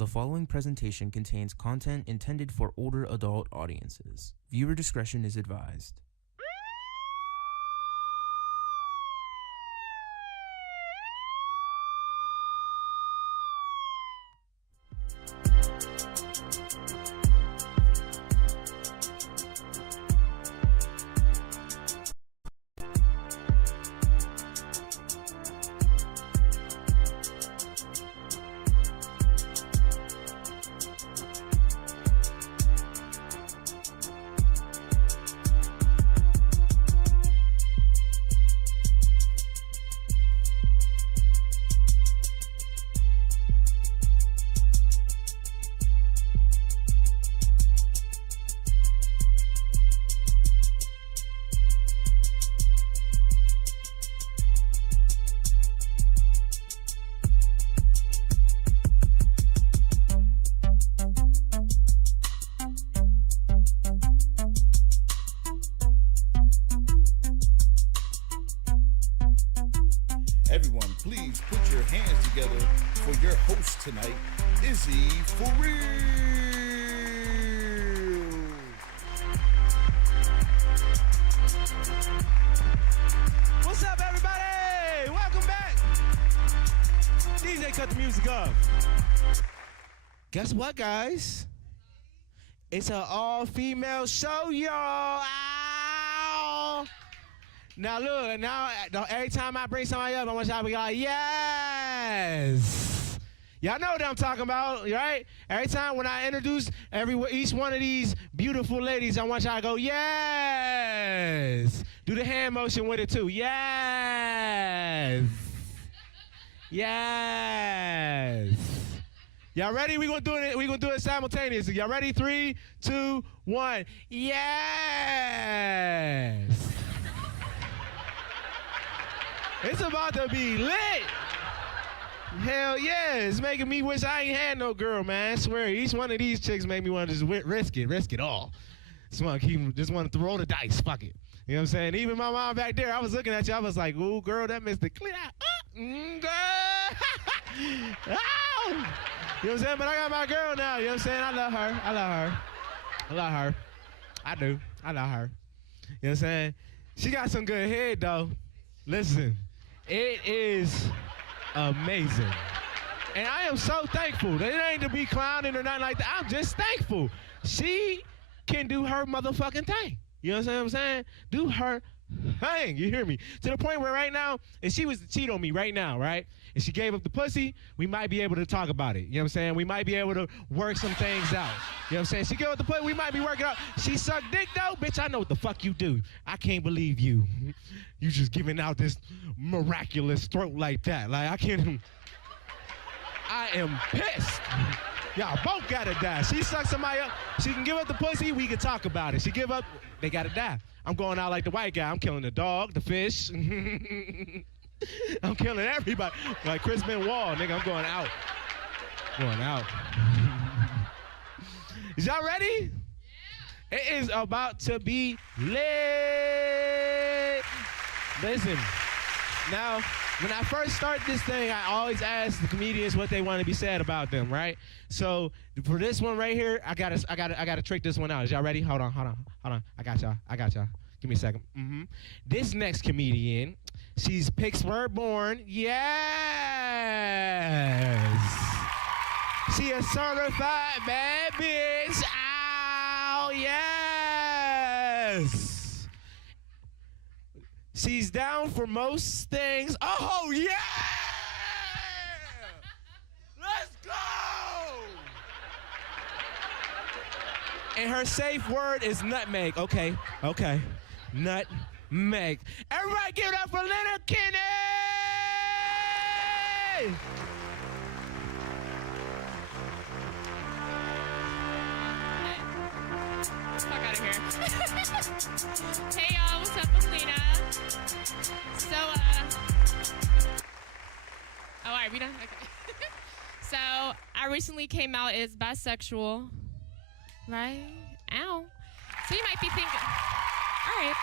The following presentation contains content intended for older adult audiences. Viewer discretion is advised. Everyone, please put your hands together for your host tonight, Izzy For Real. What's up, everybody? Welcome back. DJ, cut the music off. Guess what, guys? It's an all-female show, y'all. Ow. Now look, every time I bring somebody up, I want y'all to be like, yes. Y'all know what I'm talking about, right? Every time when I introduce each one of these beautiful ladies, I want y'all to go, yes. Do the hand motion with it too. Yes. Yes. Y'all ready? We're gonna do it simultaneously. Y'all ready? 3, 2, 1. Yes. It's about to be lit. Hell yeah. It's making me wish I ain't had no girl, man. I swear, each one of these chicks make me want to just risk it all. Just want to throw the dice. Fuck it. You know what I'm saying? Even my mom back there, I was looking at you. I was like, ooh, girl, that Mr. Clear. Girl. Oh. You know what I'm saying? But I got my girl now. You know what I'm saying? I love her. I do. I love her. You know what I'm saying? She got some good head, though. Listen. It is amazing. And I am so thankful. It ain't to be clowning or nothing like that. I'm just thankful. She can do her motherfucking thing. You know what I'm saying? Do her thing. You hear me? To the point where right now, if she was to cheat on me right now, right? If she gave up the pussy, we might be able to talk about it. You know what I'm saying? We might be able to work some things out. You know what I'm saying? She gave up the pussy, we might be working out. She sucked dick though? Bitch, I know what the fuck you do. I can't believe you. You just giving out this miraculous throat like that. Like, I can't. I am pissed. Y'all both gotta die. She sucks somebody up. She can give up the pussy, we can talk about it. She give up, they gotta die. I'm going out like the white guy. I'm killing the dog, the fish. I'm killing everybody. Like Chris Benoit, nigga, I'm going out. Going out. Is y'all ready? Yeah. It is about to be lit. Listen, now, when I first start this thing, I always ask the comedians what they want to be said about them, right? So for this one right here, I gotta trick this one out. Is y'all ready? Hold on. I got y'all. Give me a second. This next comedian, she's Pittsburgh born. Yes. She a certified bad bitch. Ow, yes. She's down for most things. Oh, yeah! Let's go! And her safe word is nutmeg. Okay. Nutmeg. Everybody give it up for Leonard Kinney! Fuck out of here. Hey y'all, what's up? I'm Lena. So, oh, all right, we done? Okay. So, I recently came out as bisexual, right? Ow. So you might be thinking, all right.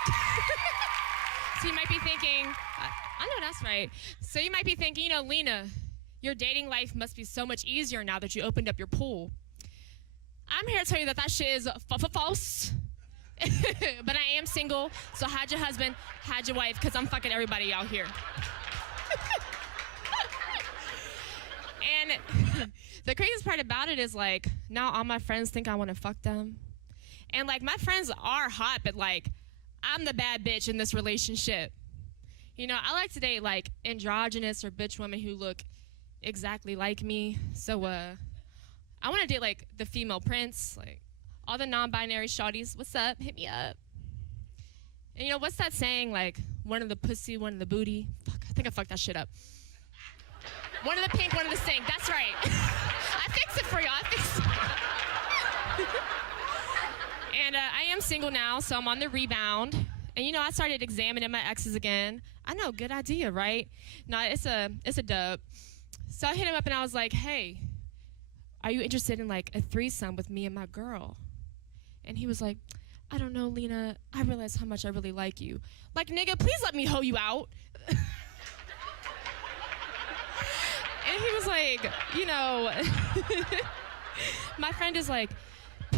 So you might be thinking, I know that's right. So you might be thinking, Lena, Your dating life must be so much easier now that you opened up your pool. I'm here to tell you that shit is false. But I am single, so hide your husband, hide your wife, because I'm fucking everybody out here. And the craziest part about it is, like, now all my friends think I want to fuck them. And, like, my friends are hot, but, like, I'm the bad bitch in this relationship. You know, I like to date, like, androgynous or bitch women who look exactly like me. So, I want to date, like, the female prince, like, all the non-binary shawties. What's up? Hit me up. And, you know, what's that saying? Like, one of the pussy, one of the booty. Fuck, I think I fucked that shit up. One of the pink, one of the stink. That's right. I fixed it for y'all. I fixed it. And I am single now, so I'm on the rebound. And, you know, I started examining my exes again. I know, good idea, right? No, it's a dub. So I hit him up and I was like, hey, are you interested in, like, a threesome with me and my girl? And he was like, I don't know, Lena. I realize how much I really like you. Like, nigga, please let me hoe you out. And he was like, you know, my friend is, like,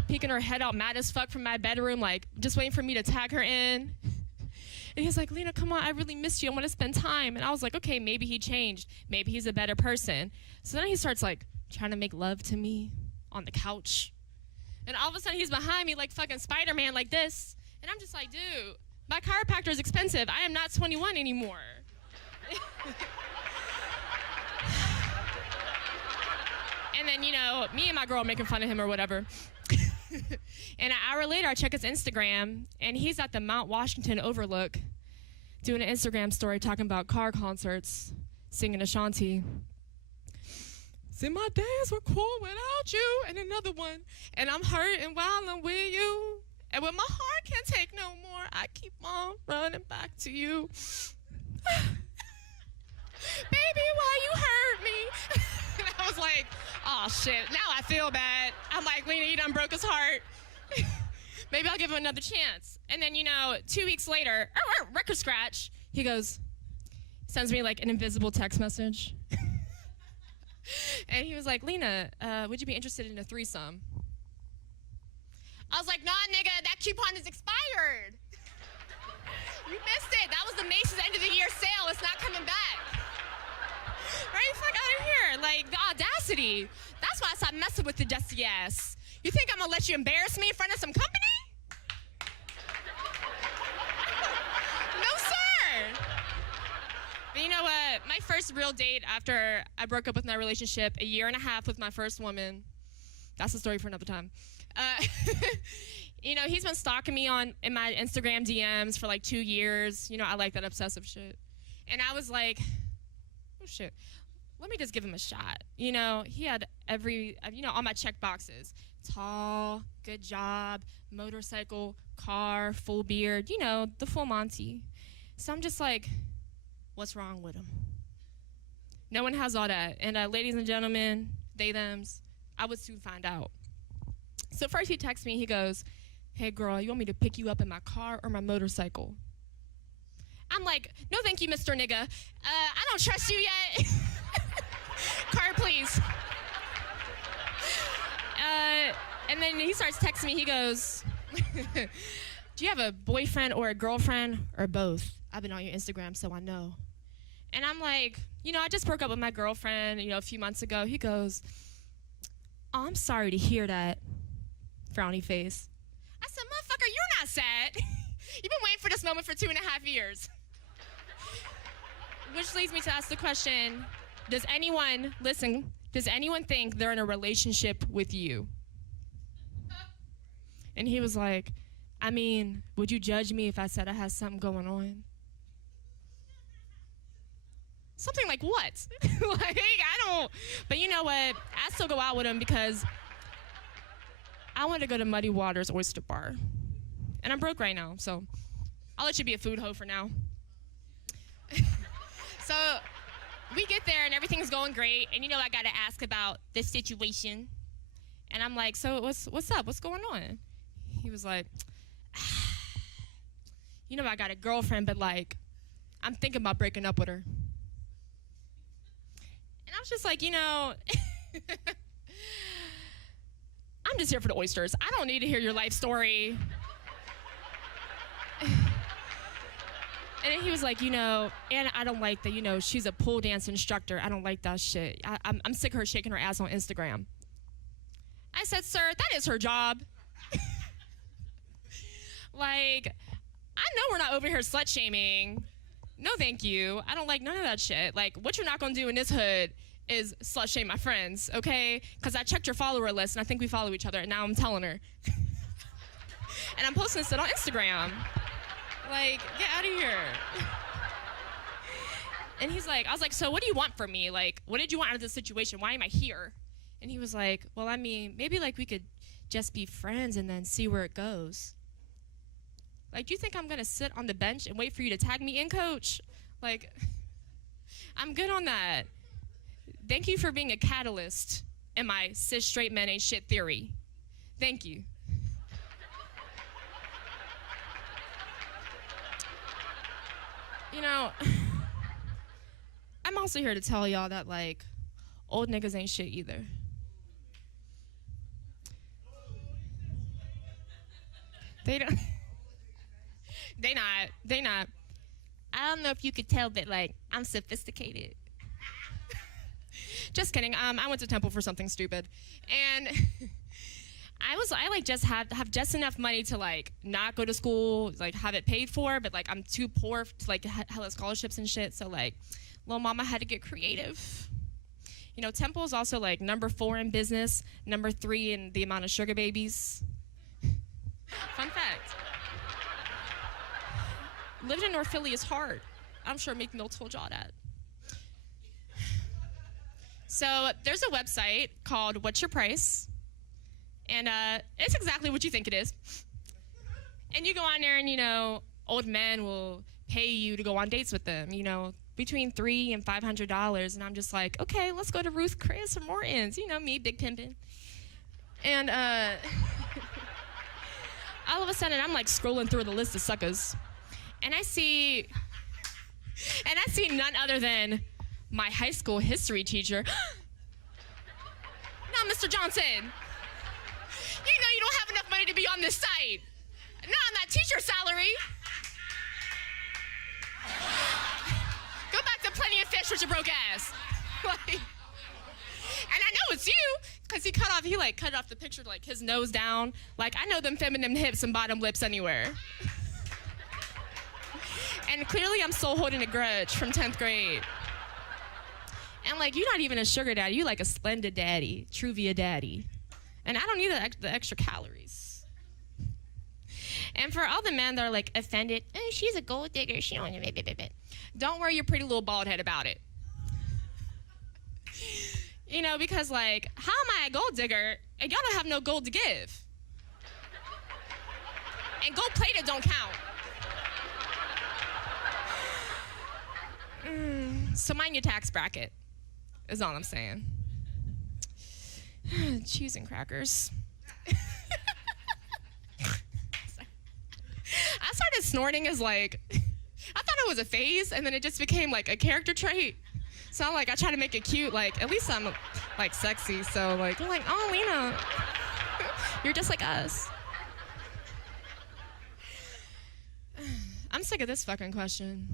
peeking her head out mad as fuck from my bedroom, like, just waiting for me to tag her in. And he's like, Lena, come on, I really missed you. I want to spend time. And I was like, okay, maybe he changed. Maybe he's a better person. So then he starts, like, trying to make love to me on the couch. And all of a sudden, he's behind me like fucking Spider-Man like this. And I'm just like, dude, my chiropractor is expensive. I am not 21 anymore. And then, you know, me and my girl making fun of him or whatever. And an hour later, I check his Instagram, and he's at the Mount Washington Overlook doing an Instagram story talking about car concerts, singing Ashanti. See, my days were cool without you, and another one. And I'm hurting while I'm with you. And when my heart can't take no more, I keep on running back to you. Baby, why you hurt me? And I was like, oh, shit, now I feel bad. I'm like, Lena, you done broke his heart. Maybe I'll give him another chance. And then, you know, 2 weeks later, record scratch, he goes, sends me, like, an invisible text message. And he was like, Lena, would you be interested in a threesome? I was like, nah, nigga, that coupon is expired. You missed it. That was the Macy's end of the year sale. It's not coming back. Right? Fuck out of here. Like, the audacity. That's why I stopped messing with the dusty ass. You think I'm gonna let you embarrass me in front of some company? No, sir. But you know what? My first real date after I broke up with my relationship, 1.5 years with my first woman. That's a story for another time. You know, he's been stalking me in my Instagram DMs for like 2 years. You know, I like that obsessive shit. And I was like, oh shit, let me just give him a shot. You know, he had all my check boxes. Tall, good job, motorcycle, car, full beard, you know, the full Monty. So I'm just like, what's wrong with him? No one has all that. And ladies and gentlemen, they, thems, I would soon find out. So first he texts me, he goes, hey girl, you want me to pick you up in my car or my motorcycle? I'm like, no thank you, Mr. Nigga. I don't trust you yet. Car, please. And then he starts texting me, he goes, do you have a boyfriend or a girlfriend or both? I've been on your Instagram, so I know. And I'm like, you know, I just broke up with my girlfriend, you know, a few months ago. He goes, oh, I'm sorry to hear that. Frowny face. I said, motherfucker, you're not sad. You've been waiting for this moment for 2.5 years. Which leads me to ask the question, does anyone think they're in a relationship with you? And he was like, I mean, would you judge me if I said I had something going on? Something like what? Like, I don't, but you know what? I still go out with him because I want to go to Muddy Waters Oyster Bar. And I'm broke right now, so I'll let you be a food hoe for now. So we get there and everything's going great. And you know, I got to ask about this situation. And I'm like, so what's up? What's going on? He was like, you know, I got a girlfriend, but like, I'm thinking about breaking up with her. And I was just like, I'm just here for the oysters. I don't need to hear your life story. And then he was like, and I don't like that, she's a pole dance instructor. I don't like that shit. I'm sick of her shaking her ass on Instagram. I said, sir, that is her job. Like, I know we're not over here slut shaming. No, thank you. I don't like none of that shit. Like, what you're not gonna do in this hood is slut shame my friends, okay? Because I checked your follower list and I think we follow each other, and now I'm telling her. And I'm posting this on Instagram. Like, get out of here. And I was like, so what do you want from me? Like, what did you want out of this situation? Why am I here? And he was like, well, I mean, maybe like we could just be friends and then see where it goes. Like, do you think I'm gonna sit on the bench and wait for you to tag me in, coach? Like, I'm good on that. Thank you for being a catalyst in my cis straight men ain't shit theory. Thank you. I'm also here to tell y'all that, like, old niggas ain't shit either. They don't. They not. I don't know if you could tell, but, like, I'm sophisticated. Just kidding. I went to Temple for something stupid. And I just have just enough money to, like, not go to school, like, have it paid for, but, like, I'm too poor to, like, hella scholarships and shit. So, like, little mama had to get creative. Temple is also, like, number 4 in business, number 3 in the amount of sugar babies. Fun fact. Living in North Philly is hard. I'm sure Meek Mill told y'all that. So there's a website called What's Your Price? And it's exactly what you think it is. And you go on there and, old men will pay you to go on dates with them, between $300 and $500. And I'm just like, okay, let's go to Ruth Chris or Morton's, me, big pimpin'. And all of a sudden, I'm like scrolling through the list of suckers. And I see none other than my high school history teacher. Now, Mr. Johnson, you don't have enough money to be on this site. Not on that teacher salary. Go back to Plenty of Fish with your broke ass. And I know it's you, because he cut off the picture, like, his nose down. Like, I know them feminine hips and bottom lips anywhere. And clearly I'm still holding a grudge from 10th grade. And, like, you're not even a sugar daddy. You like a Splendid daddy, Truvia daddy. And I don't need the extra calories. And for all the men that are, like, offended, oh, she's a gold digger. She don't worry your pretty little bald head about it. Because, like, how am I a gold digger and y'all don't have no gold to give? And gold plated don't count. So mind your tax bracket, is all I'm saying. Cheese and crackers. I started snorting as, like, I thought it was a phase, and then it just became, like, a character trait. So, I try to make it cute, like, at least I'm, like, sexy. So, like, they're like, oh, Lena, you're just like us. I'm sick of this fucking question.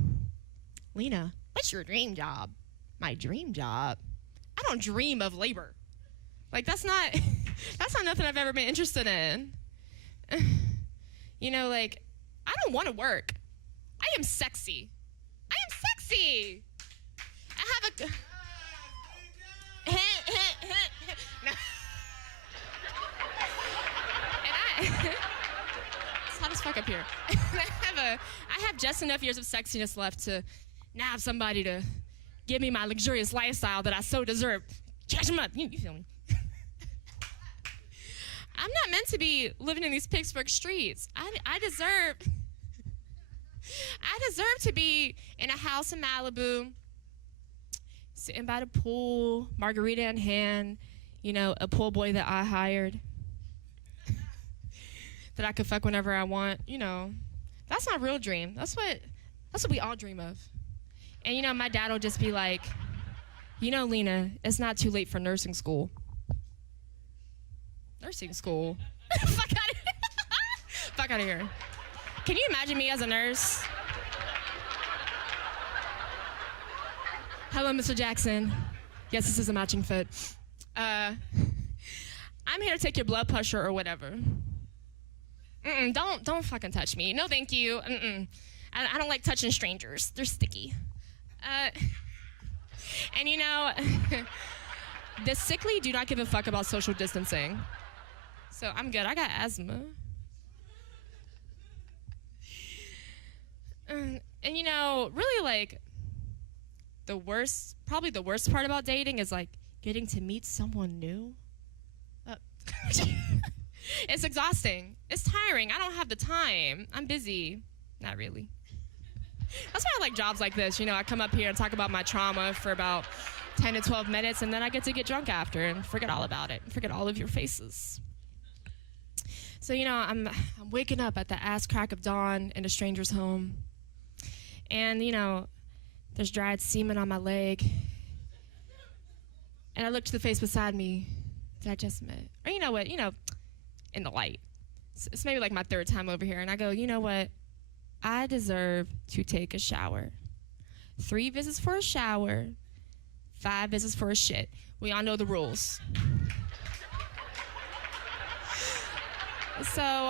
Lena, what's your dream job? My dream job? I don't dream of labor. Like, that's not nothing I've ever been interested in. Like, I don't want to work. I am sexy. I have a... It's hot as fuck up here. I have just enough years of sexiness left to now have somebody to give me my luxurious lifestyle that I so deserve. Catch him up. You feel me? I'm not meant to be living in these Pittsburgh streets. I deserve to be in a house in Malibu, sitting by the pool, margarita in hand, a pool boy that I hired, that I could fuck whenever I want. That's my real dream. That's what we all dream of. And my dad will just be like, You know, Lena, it's not too late for nursing school. Nursing school? Fuck out of here. Fuck out of here. Can you imagine me as a nurse? Hello, Mr. Jackson. Yes, this is a matching fit. I'm here to take your blood pressure or whatever. Don't fucking touch me. No, thank you. I don't like touching strangers. They're sticky. And you know, the sickly do not give a fuck about social distancing. So I'm good. I got asthma. And you know, really like, probably the worst part about dating is like getting to meet someone new. It's exhausting. It's tiring. I don't have the time. I'm busy. Not really. That's why I like jobs like this. You know, I come up here and talk about my trauma for about 10 to 12 minutes, and then I get to get drunk after and forget all about it. Forget all of your faces. So, you know, I'm waking up at the ass crack of dawn in a stranger's home. And, you know, there's dried semen on my leg. And I look to the face beside me that I just met. Or you know what, in the light. It's maybe like my third time over here. And I go, you know what? I deserve to take a shower. 3 visits for a shower, 5 visits for a shit. We all know the rules. So I'm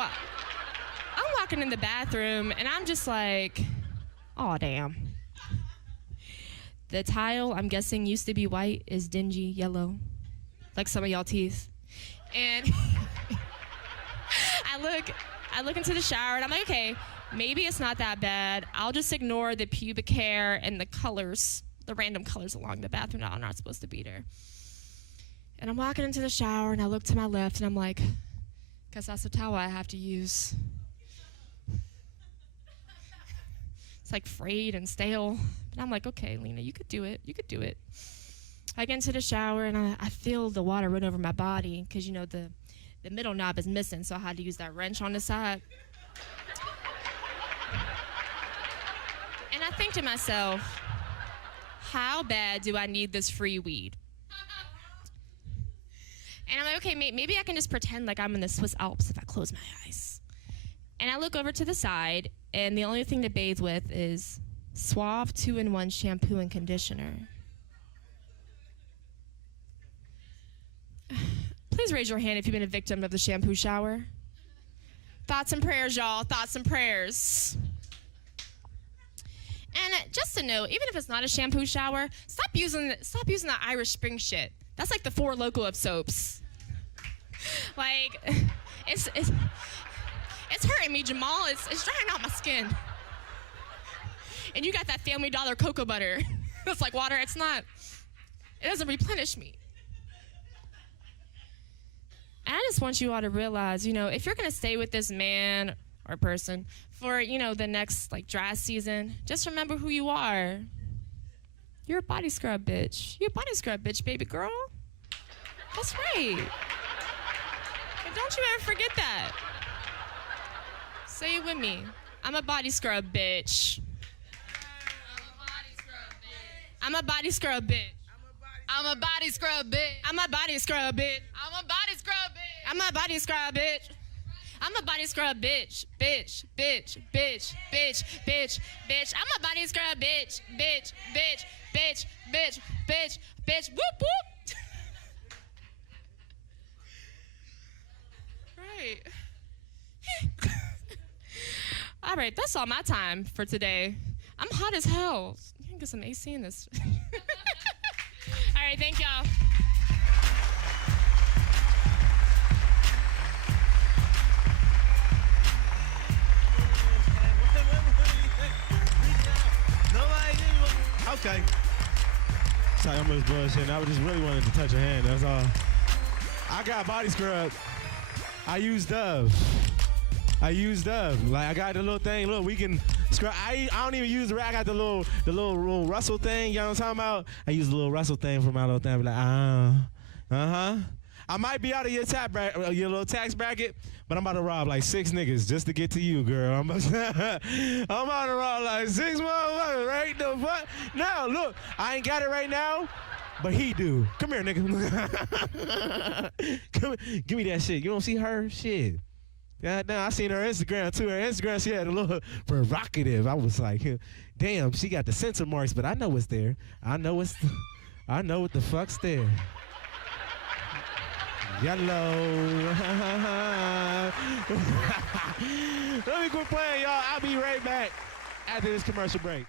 walking in the bathroom and I'm just like, oh damn. The tile, I'm guessing used to be white, is dingy yellow, like some of y'all teeth. And I look into the shower and I'm like, okay, maybe it's not that bad. I'll just ignore the pubic hair and the colors, the random colors along the bathroom that are not supposed to be there. And I'm walking into the shower and I look to my left and I'm like, guess that's the towel I have to use. It's like frayed and stale. And I'm like, okay, Lena, you could do it. You could do it. I get into the shower and I feel the water run over my body because, you know, the middle knob is missing, so I had to use that wrench on the side. And I think to myself, how bad do I need this free weed? And I'm like, okay, maybe I can just pretend like I'm in the Swiss Alps if I close my eyes. And I look over to the side, and the only thing to bathe with is Suave 2-in-1 shampoo and conditioner. Please raise your hand if you've been a victim of the shampoo shower. Thoughts and prayers, y'all. Thoughts and prayers. And just a note, even if it's not a shampoo shower, stop using that Irish Spring shit. That's like the Four Loko of soaps. Like, it's hurting me, Jamal. It's drying out my skin. And you got that Family Dollar cocoa butter. It's like water. It doesn't replenish me. And I just want you all to realize, you know, if you're going to stay with this man or person for, you know, the next, like, dry season, just remember who you are. You're a body scrub bitch. You're a body scrub bitch, baby girl. That's right. And don't you ever forget that. Say it with me. I'm a body scrub bitch. I'm a body scrub bitch. I'm a body scrub bitch. I'm a body scrub bitch. I'm a body scrub bitch. I'm a body scrub bitch. I'm a body scrub bitch. Bitch, bitch, bitch, bitch, bitch, bitch. I'm a body scrub bitch. Bitch, bitch, bitch, bitch, bitch, bitch. Whoop, whoop. Right. All right, that's all my time for today. I'm hot as hell. You can get some AC in this. All right, thank y'all. Okay. Sorry, I'm just bullshitting. I just really wanted to touch your hand, that's all. I got body scrub. I use Dove. Like, I got the little thing. Look, we can scrub. I don't even use the rack. I got the little Russell thing. You know what I'm talking about? I use the little Russell thing for my little thing. I be like, I might be out of your your little tax bracket, but I'm about to rob like 6 niggas just to get to you, girl. I'm about to rob like 6 motherfuckers, right? The fuck? Now, look, I ain't got it right now, but he do. Come here, nigga. Give me that shit. You don't see her? Shit. Yeah, no, I seen her Instagram too. Her Instagram, she had a little provocative. I was like, damn, she got the censor marks, but I know what's there. I know what the fuck's there. Yellow. Let me quit playing, y'all. I'll be right back after this commercial break.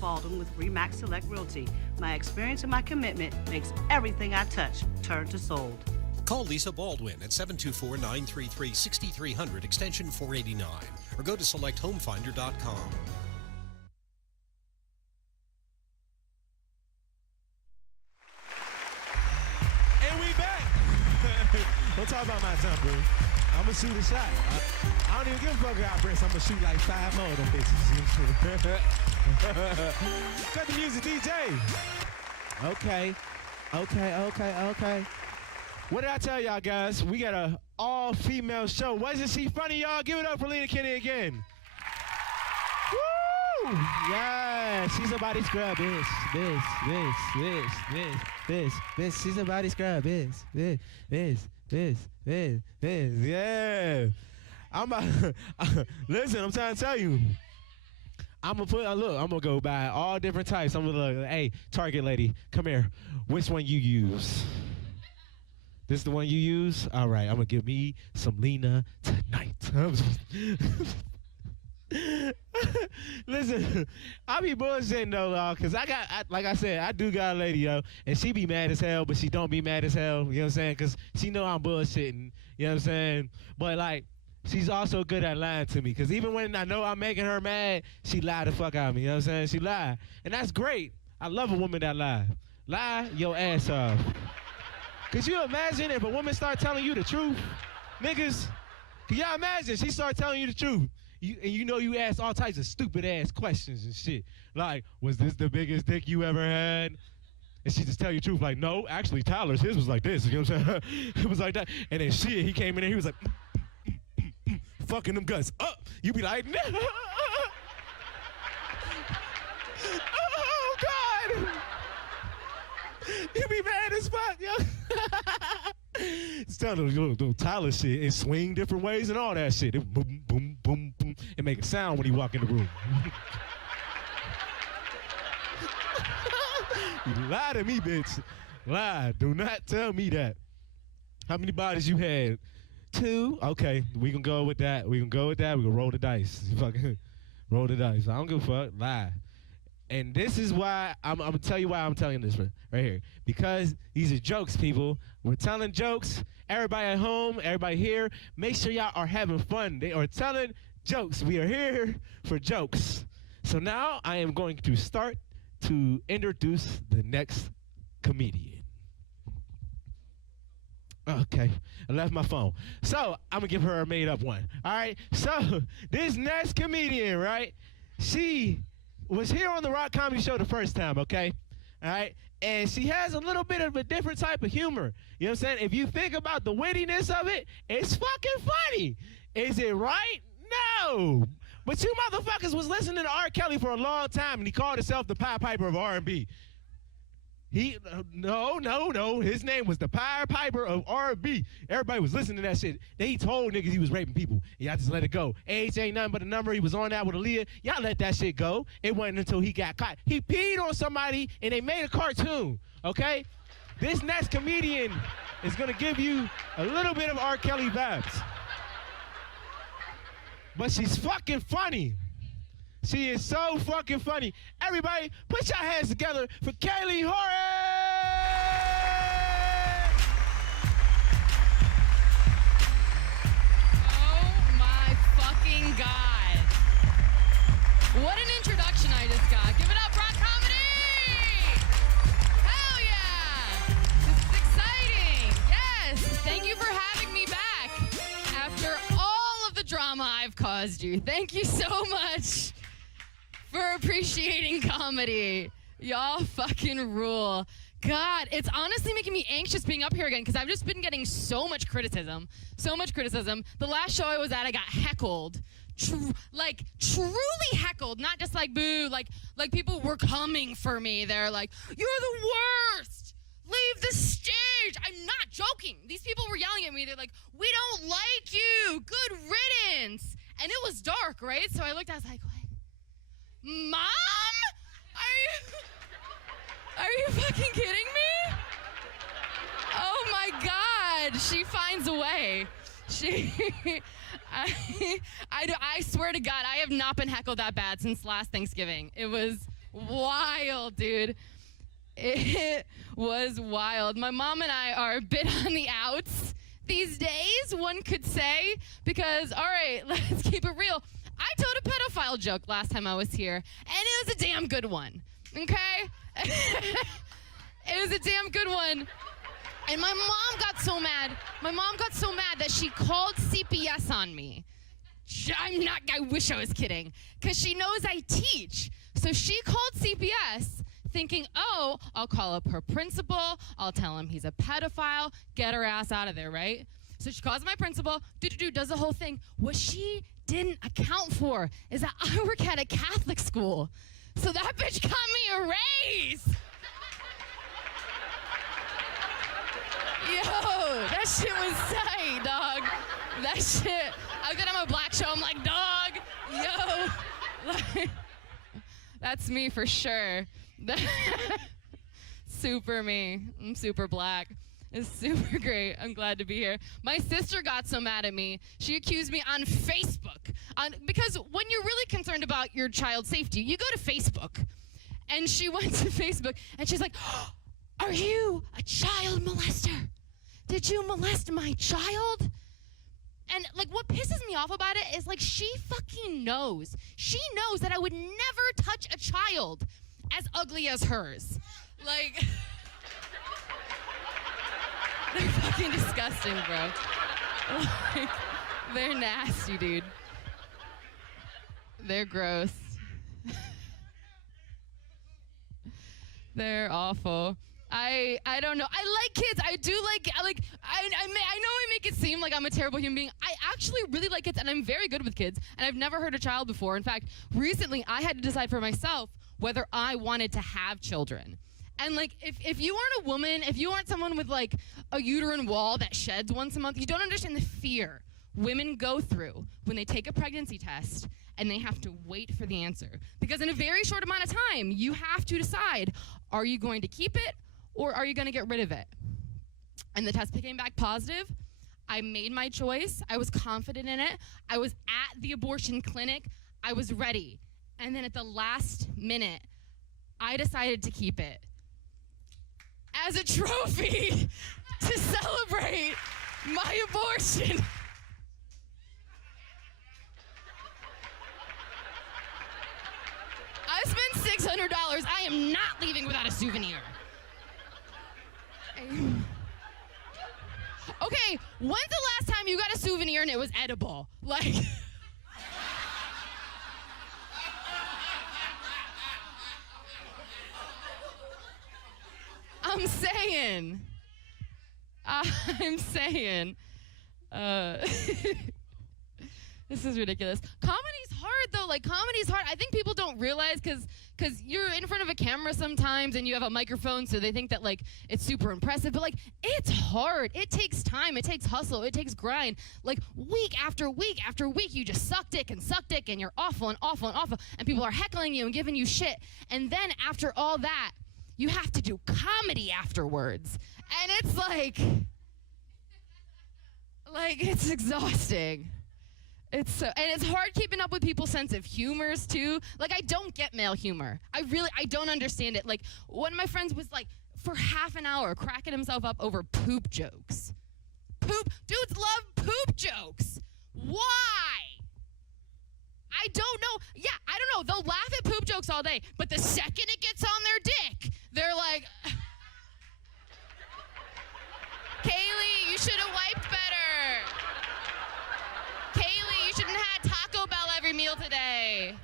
Baldwin with Remax Select Realty. My experience and my commitment makes everything I touch turn to sold. Call Lisa Baldwin at 724-933-6300 extension 489 or go to selecthomefinder.com. And we back. Don't talk about my jump, bro. I'm going to shoot a shot. I don't even give a fuck about breasts. I'm going to shoot like 5 more of them bitches. Cut the music, DJ. Okay. What did I tell y'all, guys? We got an all-female show. Wasn't she funny, y'all? Give it up for Lena Kenny again. Woo! Yeah, she's a body scrub, bitch. She's a body scrub, bitch. Yeah. Listen, I'm trying to tell you. I'm gonna go by all different types. I'm gonna look, hey, Target lady, come here. Which one you use? This is the one you use? All right, I'm gonna give me some Lena tonight. Listen, I be bullshitting though, cause like I said, I do got a lady, yo, and she be mad as hell, but she don't be mad as hell, you know what I'm saying? Cause she know I'm bullshitting, you know what I'm saying? But like, she's also good at lying to me, cause even when I know I'm making her mad, she lie the fuck out of me, you know what I'm saying? She lie, and that's great. I love a woman that lie. Lie your ass off. Could you imagine if a woman start telling you the truth? Niggas, can y'all imagine she start telling you the truth? You ask all types of stupid ass questions and shit. Like, was this the biggest dick you ever had? And she just tell you the truth, like, no, actually Tyler's, his was like this, you know what I'm saying? It was like that. And then shit, he came in there, he was like, fucking them guts up. You be like, no. Oh, God. You be mad as fuck, yo. It's telling you little Tyler shit and swing different ways and all that shit. It boom, boom, boom, boom, and make a sound when he walk in the room. You lie to me, bitch. Lie. Do not tell me that. How many bodies you had? 2. Okay, we can go with that. We can roll the dice. Fucking roll the dice. I don't give a fuck. Lie. And this is why I'm gonna tell you why I'm telling this right here. Because these are jokes, people. We're telling jokes. Everybody at home, everybody here, make sure y'all are having fun. They are telling jokes. We are here for jokes. So now I am going to start to introduce the next comedian. Okay, I left my phone. So I'm gonna give her a made up one. All right, so this next comedian, right? She was here on the Rock Comedy Show the first time, okay? All right, and she has a little bit of a different type of humor. You know what I'm saying? If you think about the wittiness of it, it's fucking funny. Is it right? No. But you motherfuckers was listening to R. Kelly for a long time, and he called himself the Pied Piper of R&B. No. His name was the Pied Piper of R&B. Everybody was listening to that shit. They told niggas he was raping people. Y'all just let it go. Age ain't nothing but a number. He was on that with Aaliyah. Y'all let that shit go. It wasn't until he got caught. He peed on somebody, and they made a cartoon, okay? This next comedian is gonna give you a little bit of R. Kelly vibes. But she's fucking funny. She is so fucking funny. Everybody, put your hands together for Kaylee Horan! Oh my fucking God. What an introduction I just got. Give it up, Rock Comedy! Hell yeah! This is exciting. Yes, thank you for having me back after all of the drama I've caused you. Thank you so much for appreciating comedy. Y'all fucking rule. God, it's honestly making me anxious being up here again because I've just been getting so much criticism. So much criticism. The last show I was at, I got heckled. Truly heckled. Not just like boo. Like people were coming for me. They're like, you're the worst. Leave the stage. I'm not joking. These people were yelling at me. They're like, we don't like you. Good riddance. And it was dark, right? So I looked, I was like, what? Mom? Are you fucking kidding me? Oh my God, she finds a way. I swear to God, I have not been heckled that bad since last Thanksgiving. It was wild, dude. It was wild. My mom and I are a bit on the outs these days, one could say, because, all right, let's keep it real. I told a pedophile joke last time I was here, and it was a damn good one, okay? It was a damn good one. And my mom got so mad. My mom got so mad that she called CPS on me. I wish I was kidding, because she knows I teach. So she called CPS thinking, oh, I'll call up her principal. I'll tell him he's a pedophile. Get her ass out of there, right? So she calls my principal, does the whole thing. What she didn't account for is that I work at a Catholic school. So that bitch got me a raise. Yo, that shit was tight, dog. That shit. I get on a black show, I'm like, dog, yo. Like, that's me for sure. Super me. I'm super black. It's super great. I'm glad to be here. My sister got so mad at me. She accused me on Facebook. Because when you're really concerned about your child's safety, you go to Facebook. And she went to Facebook, and she's like, are you a child molester? Did you molest my child? And, like, what pisses me off about it is, like, she fucking knows. She knows that I would never touch a child as ugly as hers. Like... They're fucking disgusting, bro. Like, they're nasty, dude. They're gross. They're awful. I don't know. I like kids. I do like I know I make it seem like I'm a terrible human being. I actually really like kids, and I'm very good with kids, and I've never hurt a child before. In fact, recently I had to decide for myself whether I wanted to have children. And, like, if you aren't a woman, if you aren't someone with, like, a uterine wall that sheds once a month, you don't understand the fear women go through when they take a pregnancy test and they have to wait for the answer. Because in a very short amount of time, you have to decide, are you going to keep it or are you going to get rid of it? And the test came back positive. I made my choice. I was confident in it. I was at the abortion clinic. I was ready. And then at the last minute, I decided to keep it as a trophy to celebrate my abortion. I spent $600. I am not leaving without a souvenir. Okay, when's the last time you got a souvenir and it was edible? Like... I'm saying. This is ridiculous. Comedy's hard, though. Like, comedy's hard. I think people don't realize because you're in front of a camera sometimes and you have a microphone, so they think that, like, it's super impressive. But, like, it's hard. It takes time. It takes hustle. It takes grind. Like, week after week after week, you just suck dick, and you're awful and awful and awful. And people are heckling you and giving you shit. And then after all that, you have to do comedy afterwards. And it's like it's exhausting. And it's hard keeping up with people's sense of humors too. Like, I don't get male humor. I don't understand it. Like, one of my friends was like, for half an hour, cracking himself up over poop jokes. Dudes love poop jokes. Why? I don't know. Yeah, I don't know. They'll laugh at poop jokes all day, but the second it gets on their dick, they're like, Kaylee, you should have wiped better. Kaylee, you shouldn't have had Taco Bell every meal today.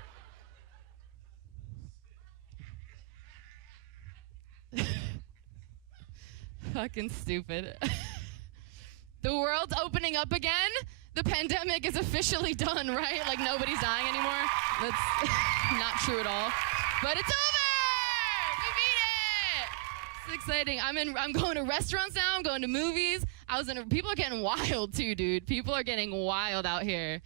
Fucking stupid. The world's opening up again. The pandemic is officially done, right? Like, nobody's dying anymore. That's not true at all. But it's over! We beat it! It's exciting. I'm going to restaurants now. I'm going to movies. People are getting wild too, dude. People are getting wild out here.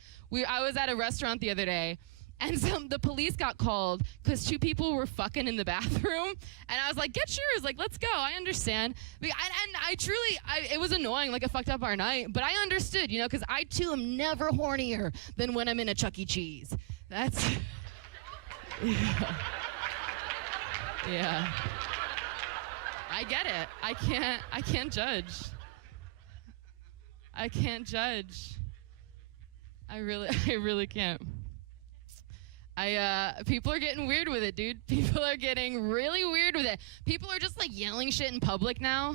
I was at a restaurant the other day, and the police got called because 2 people were fucking in the bathroom. And I was like, get yours. Like, let's go. I understand. And I truly, it was annoying. Like, it fucked up our night. But I understood, because I, too, am never hornier than when I'm in a Chuck E. Cheese. That's... Yeah. I get it. I can't judge. I can't judge. I really can't. People are getting weird with it, dude. People are getting really weird with it. People are just, like, yelling shit in public now,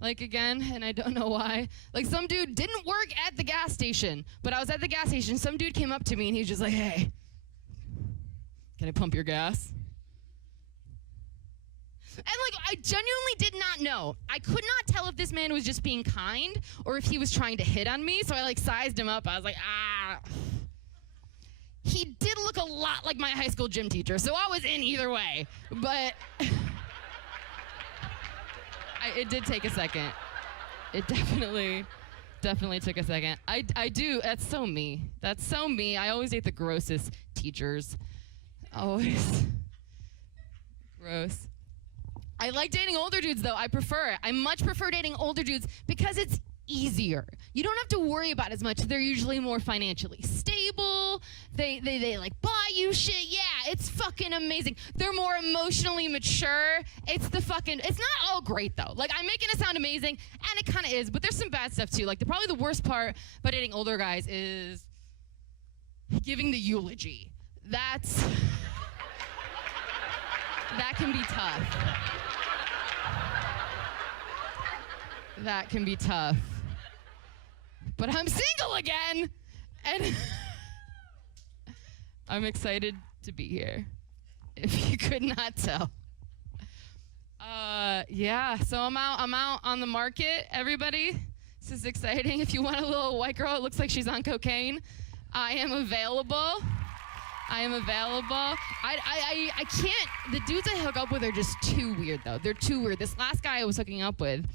like, again, and I don't know why. Like, some dude didn't work at the gas station, but I was at the gas station. Some dude came up to me, and he's just like, hey, can I pump your gas? And, like, I genuinely did not know. I could not tell if this man was just being kind or if he was trying to hit on me, so I, like, sized him up. I was like, He did look a lot like my high school gym teacher, so I was in either way. But it did take a second. It definitely took a second. I do. That's so me. That's so me. I always date the grossest teachers. Always. Gross. I like dating older dudes, though. I prefer it. I much prefer dating older dudes because it's easier. You don't have to worry about as much. They're usually more financially stable. They like buy you shit. Yeah, it's fucking amazing. They're more emotionally mature. It's not all great though. Like, I'm making it sound amazing, and it kind of is, but there's some bad stuff too. Like, probably the worst part about dating older guys is giving the eulogy. That can be tough. That can be tough. But I'm single again, and I'm excited to be here, if you could not tell. Yeah, so I'm out on the market, everybody. This is exciting. If you want a little white girl, it looks like she's on cocaine. I am available. I can't, the dudes I hook up with are just too weird, though. They're too weird. This last guy I was hooking up with,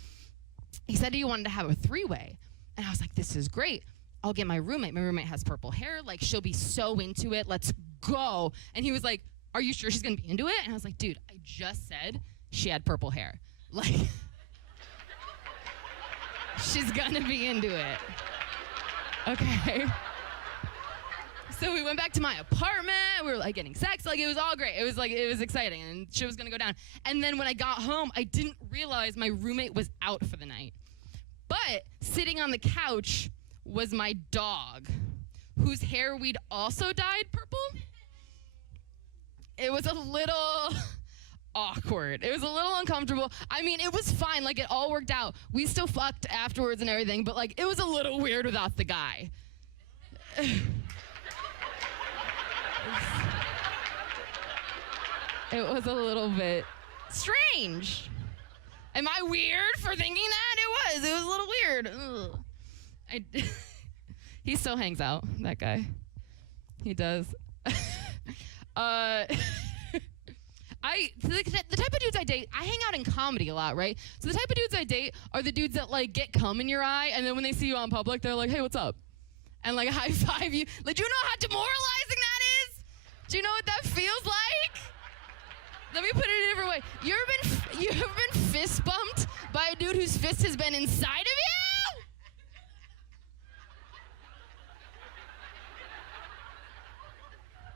he said he wanted to have a 3-way. And I was like, this is great. I'll get my roommate. My roommate has purple hair. Like, she'll be so into it. Let's go. And he was like, are you sure she's going to be into it? And I was like, dude, I just said she had purple hair. Like, she's going to be into it. Okay. So we went back to my apartment. We were, like, getting sex. Like, it was all great. It was exciting. And shit was going to go down. And then when I got home, I didn't realize my roommate was out for the night. But sitting on the couch was my dog, whose hair we'd also dyed purple. It was a little awkward. It was a little uncomfortable. I mean, it was fine. Like, it all worked out. We still fucked afterwards and everything, but, like, it was a little weird without the guy. It was a little bit strange. Am I weird for thinking that? It was a little weird. He still hangs out, that guy. He does. The type of dudes I date, I hang out in comedy a lot, right? So the type of dudes I date are the dudes that, like, get cum in your eye, and then when they see you on public, they're like, hey, what's up? And, like, high five you. Like, do you know how demoralizing that is? Do you know what that feels like? Let me put it a different way. You ever been fist bumped by a dude whose fist has been inside of you?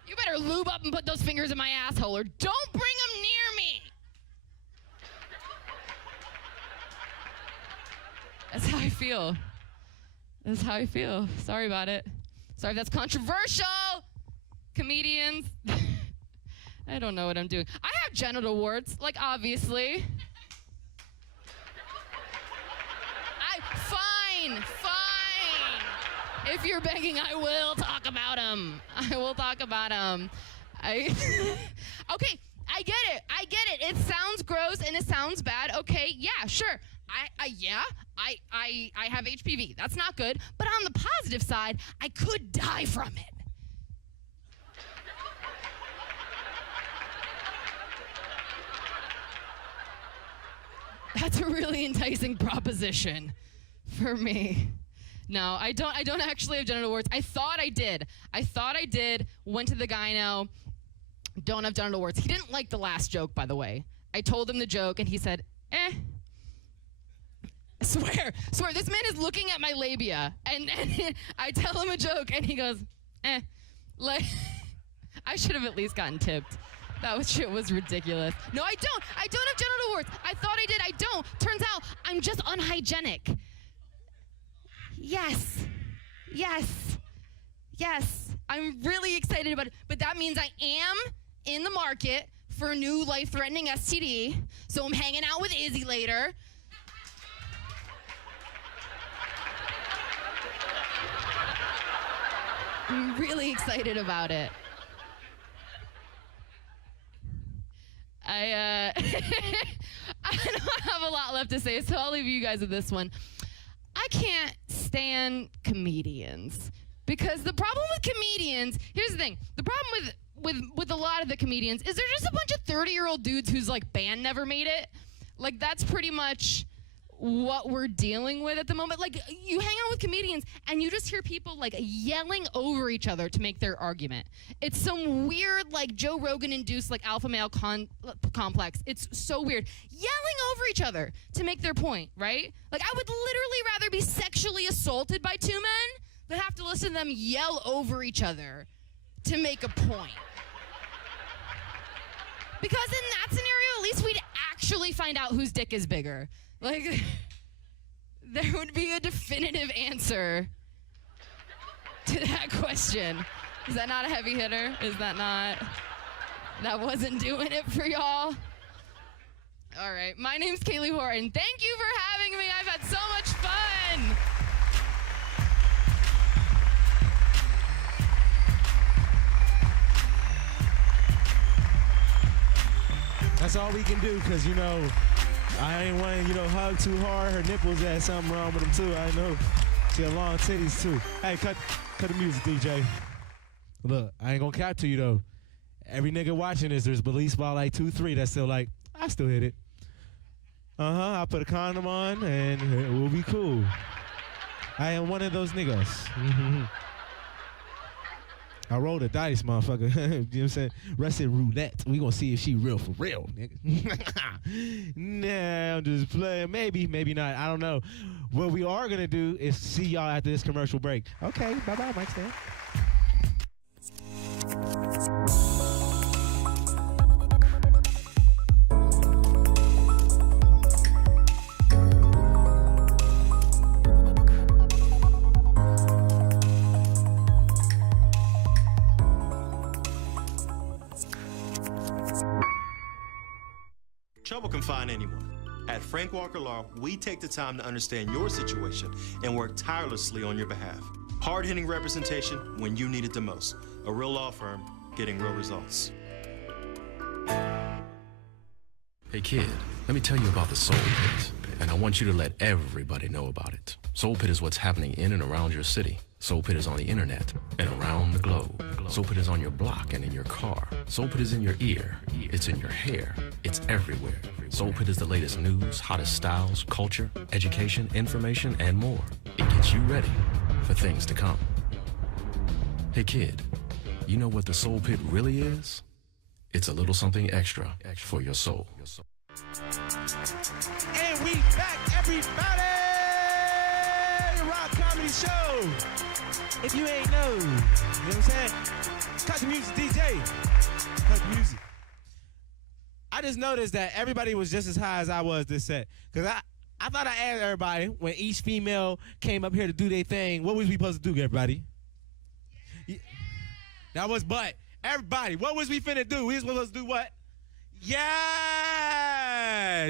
You better lube up and put those fingers in my asshole, or don't bring them near me. That's how I feel. That's how I feel. Sorry about it. Sorry if that's controversial. Comedians. I don't know what I'm doing. I have genital warts, like, obviously. Fine. If you're begging, I will talk about them. I will talk about them. Okay, I get it. It sounds gross and it sounds bad. Okay, yeah, sure. I have HPV. That's not good. But on the positive side, I could die from it. That's a really enticing proposition for me. No, I don't actually have genital warts. I thought I did. Went to the gyno. Don't have genital warts. He didn't like the last joke, by the way. I told him the joke, and he said, I swear, this man is looking at my labia, and I tell him a joke, and he goes, Like, I should have at least gotten tipped. That shit was ridiculous. No, I don't have genital warts. I thought I did. I don't. Turns out I'm just unhygienic. Yes. I'm really excited about it. But that means I am in the market for a new life-threatening STD. So I'm hanging out with Izzy later. I'm really excited about it. I don't have a lot left to say, so I'll leave you guys with this one. I can't stand comedians, because the problem with comedians, here's the thing, the problem with a lot of the comedians is they're just a bunch of 30-year-old dudes whose, like, band never made it. Like, that's pretty much what we're dealing with at the moment. Like, you hang out with comedians and you just hear people, like, yelling over each other to make their argument. It's some weird, like, Joe Rogan-induced, like, alpha male complex. It's so weird. Yelling over each other to make their point, right? Like, I would literally rather be sexually assaulted by two men than have to listen to them yell over each other to make a point. Because in that scenario, at least we'd actually find out whose dick is bigger. Like, there would be a definitive answer to that question. Is that not a heavy hitter? Is that not? That wasn't doing it for y'all? All right. My name's Kaylee Horton. Thank you for having me. I've had so much fun. That's all we can do, because, you know, I ain't want to, hug too hard. Her nipples had something wrong with them, too. I know. She had long titties, too. Hey, cut the music, DJ. Look, I ain't going to cap to you, though. Every nigga watching this, there's at least about, like, 2-3 that's still like, I still hit it. I'll put a condom on, and it will be cool. I am one of those niggas. I rolled the dice, motherfucker. You know what I'm saying? Russian roulette. We gonna see if she real for real, nigga. Nah, I'm just playing. Maybe, maybe not. I don't know. What we are gonna do is see y'all after this commercial break. Okay, bye-bye, Mike Stan. Trouble can find anyone. At Frank Walker Law, we take the time to understand your situation and work tirelessly on your behalf. Hard-hitting representation when you need it the most. A real law firm getting real results. Hey kid, let me tell you about the Soul Pit, and I want you to let everybody know about it. Soul Pit is what's happening in and around your city. Soul Pit is on the internet and around the globe. Soul Pit is on your block and in your car. Soul Pit is in your ear. It's in your hair. It's everywhere. Soul Pit is the latest news, hottest styles, culture, education, information, and more. It gets you ready for things to come. Hey kid, you know what the Soul Pit really is? It's a little something extra for your soul. And we back, everybody! Rock Comedy Show. If you ain't know, you know what I'm saying? Cut the music, DJ. Cut the music. I just noticed that everybody was just as high as I was this set. Because I thought I asked everybody when each female came up here to do their thing, what was we supposed to do, everybody? Yeah. That was but. Everybody, what was we finna do? We was supposed to do what? Yes.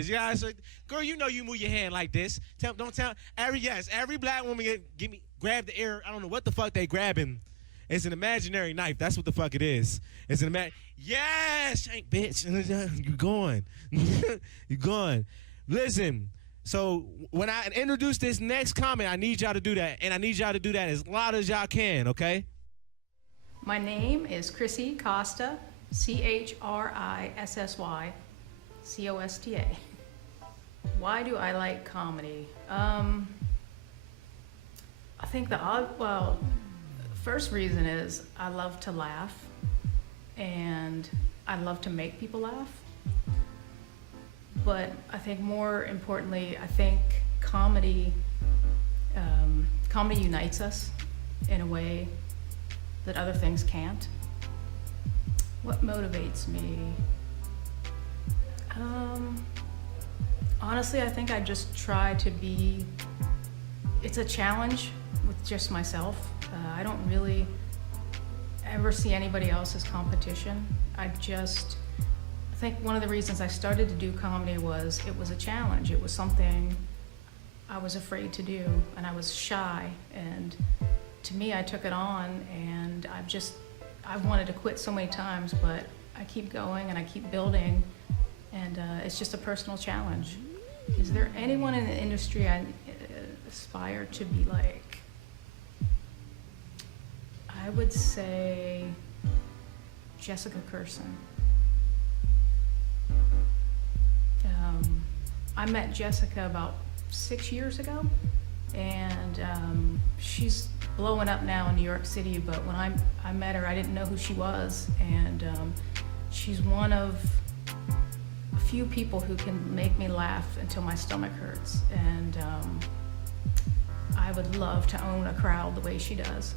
Yeah. So, girl, you know you move your hand like this. Don't tell. Every black woman grab the air. I don't know what the fuck they grabbing. It's an imaginary knife. That's what the fuck it is. It's an yes, shank, bitch. You're going. You're going. Listen. So when I introduce this next comment, I need y'all to do that, and I need y'all to do that as loud as y'all can. Okay? My name is Chrissy Costa, ChrissY COSTA. Why do I like comedy? I think first reason is I love to laugh, and I love to make people laugh. But I think more importantly, I think comedy unites us in a way that other things can't. What motivates me? Honestly, I think I just try to be, it's a challenge with just myself. I don't really ever see anybody else as competition. I think one of the reasons I started to do comedy was it was a challenge. It was something I was afraid to do, and I was shy, and to me, I took it on, and I've wanted to quit so many times, but I keep going and I keep building, and it's just a personal challenge. Is there anyone in the industry I aspire to be like? I would say Jessica Kirson. I met Jessica about 6 years ago, and she's blowing up now in New York City, but when I met her, I didn't know who she was, and she's one of a few people who can make me laugh until my stomach hurts, and I would love to own a crowd the way she does.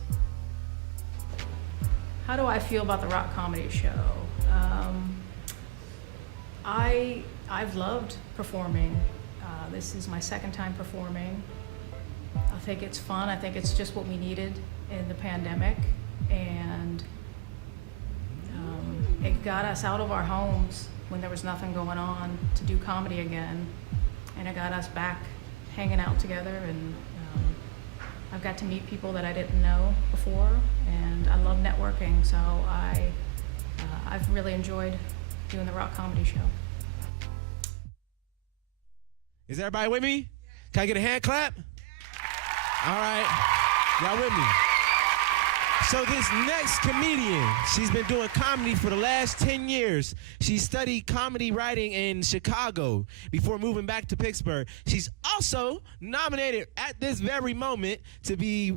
How do I feel about the Rock Comedy Show? I've loved performing. This is my second time performing. I think it's fun. I think it's just what we needed in the pandemic, and it got us out of our homes when there was nothing going on to do comedy again, and it got us back hanging out together, and I've got to meet people that I didn't know before, and I love networking, so I've really enjoyed doing the Rock Comedy Show. Is everybody with me? Can I get a hand clap? All right, y'all with me? So this next comedian, she's been doing comedy for the last 10 years. She studied comedy writing in Chicago before moving back to Pittsburgh. She's also nominated at this very moment to be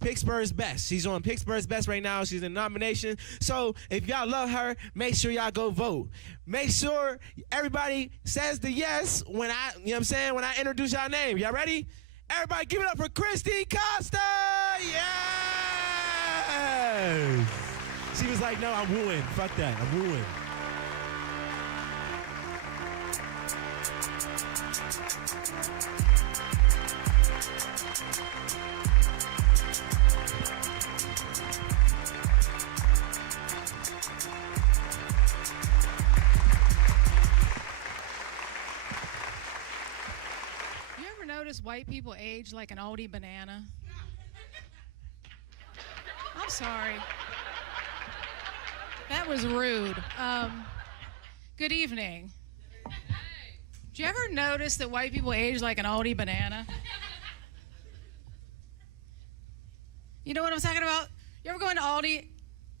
Pittsburgh's Best. She's on Pittsburgh's Best right now. She's in nomination. So if y'all love her, make sure y'all go vote. Make sure everybody says the yes when when I introduce y'all name. Y'all ready? Everybody give it up for Chrissy Costa! Yes! She was like, no, I'm ruined. Fuck that, I'm ruined. White people age like an Aldi banana. I'm sorry. That was rude. Good evening. Do you ever notice that white people age like an Aldi banana? You know what I'm talking about? You ever go into Aldi?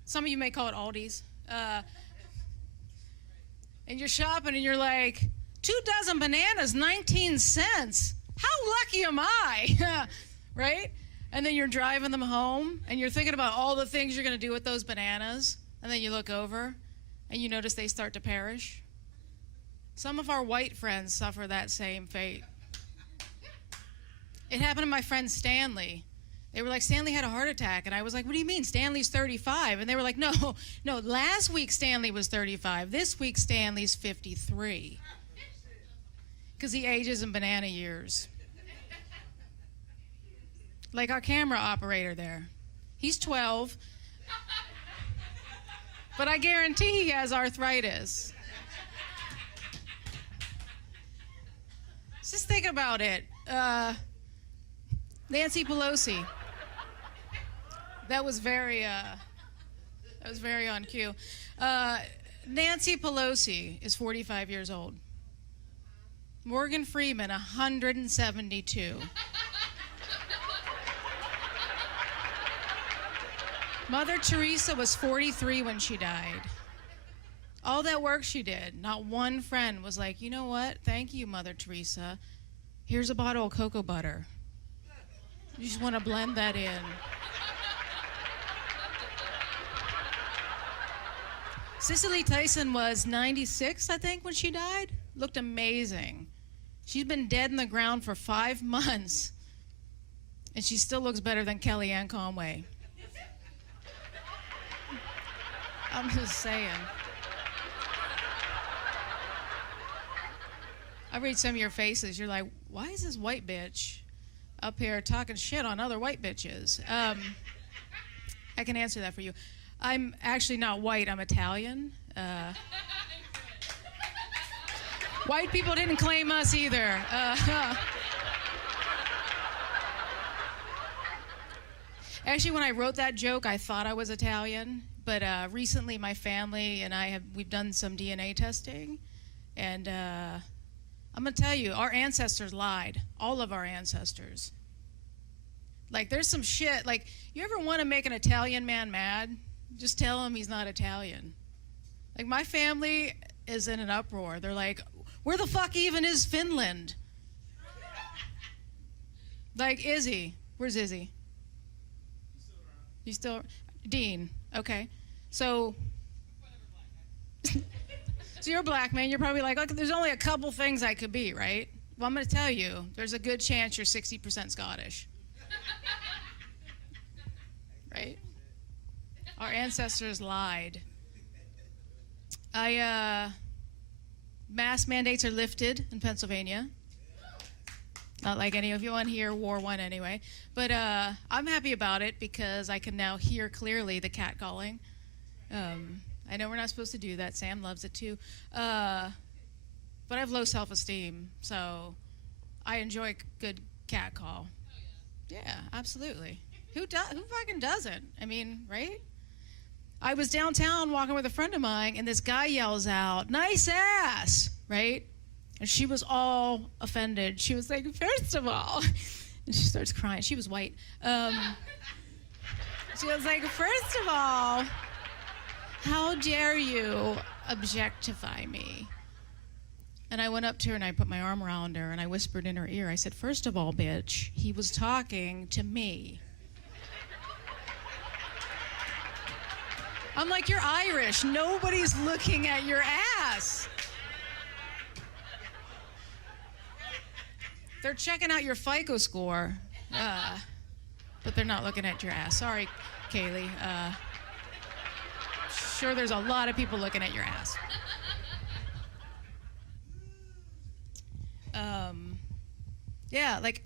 Some of you may call it Aldi's. And you're shopping and you're like, 2 dozen bananas, 19 cents. How lucky am I? Right? And then you're driving them home and you're thinking about all the things you're going to do with those bananas. And then you look over and you notice they start to perish? Some of our white friends suffer that same fate. It happened to my friend Stanley. They were like, Stanley had a heart attack. And I was like, what do you mean? Stanley's 35. And they were like, no, last week Stanley was 35. This week Stanley's 53. Because he ages in banana years. Like our camera operator there. He's 12. But I guarantee he has arthritis. Just think about it. Nancy Pelosi. That was very on cue. Nancy Pelosi is 45 years old. Morgan Freeman, 172. Mother Teresa was 43 when she died. All that work she did, not one friend was like, you know what? Thank you, Mother Teresa. Here's a bottle of cocoa butter. You just want to blend that in. Cicely Tyson was 96, I think, when she died. Looked amazing. She's been dead in the ground for 5 months, and she still looks better than Kellyanne Conway. I'm just saying. I read some of your faces. You're like, why is this white bitch up here talking shit on other white bitches? I can answer that for you. I'm actually not white. I'm Italian. White people didn't claim us either. Actually, when I wrote that joke, I thought I was Italian. But recently, my family and we've done some DNA testing, and I'm gonna tell you, our ancestors lied. All of our ancestors. Like, there's some shit. Like, you ever want to make an Italian man mad? Just tell him he's not Italian. Like, my family is in an uproar. They're like, where the fuck even is Finland? Like, Izzy. Where's Izzy? You still? Dean. Okay. So you're a black man. You're probably like, okay, there's only a couple things I could be, right? Well, I'm going to tell you, there's a good chance you're 60% Scottish. Right? Our ancestors lied. Mask mandates are lifted in Pennsylvania. Not like any of you on here wore one anyway. But I'm happy about it because I can now hear clearly the catcalling. I know we're not supposed to do that. Sam loves it too. But I have low self-esteem, so I enjoy good catcall. Yeah, absolutely. Who fucking doesn't? I mean, right? I was downtown walking with a friend of mine, and this guy yells out, "Nice ass," right? And she was all offended. She was like, "First of all," and she starts crying. She was white. She was like, "First of all, how dare you objectify me?" And I went up to her and I put my arm around her and I whispered in her ear. I said, "First of all, bitch, he was talking to me." I'm like, "You're Irish. Nobody's looking at your ass." They're checking out your FICO score, but they're not looking at your ass. Sorry, Kaylee. Sure, there's a lot of people looking at your ass. Yeah, like,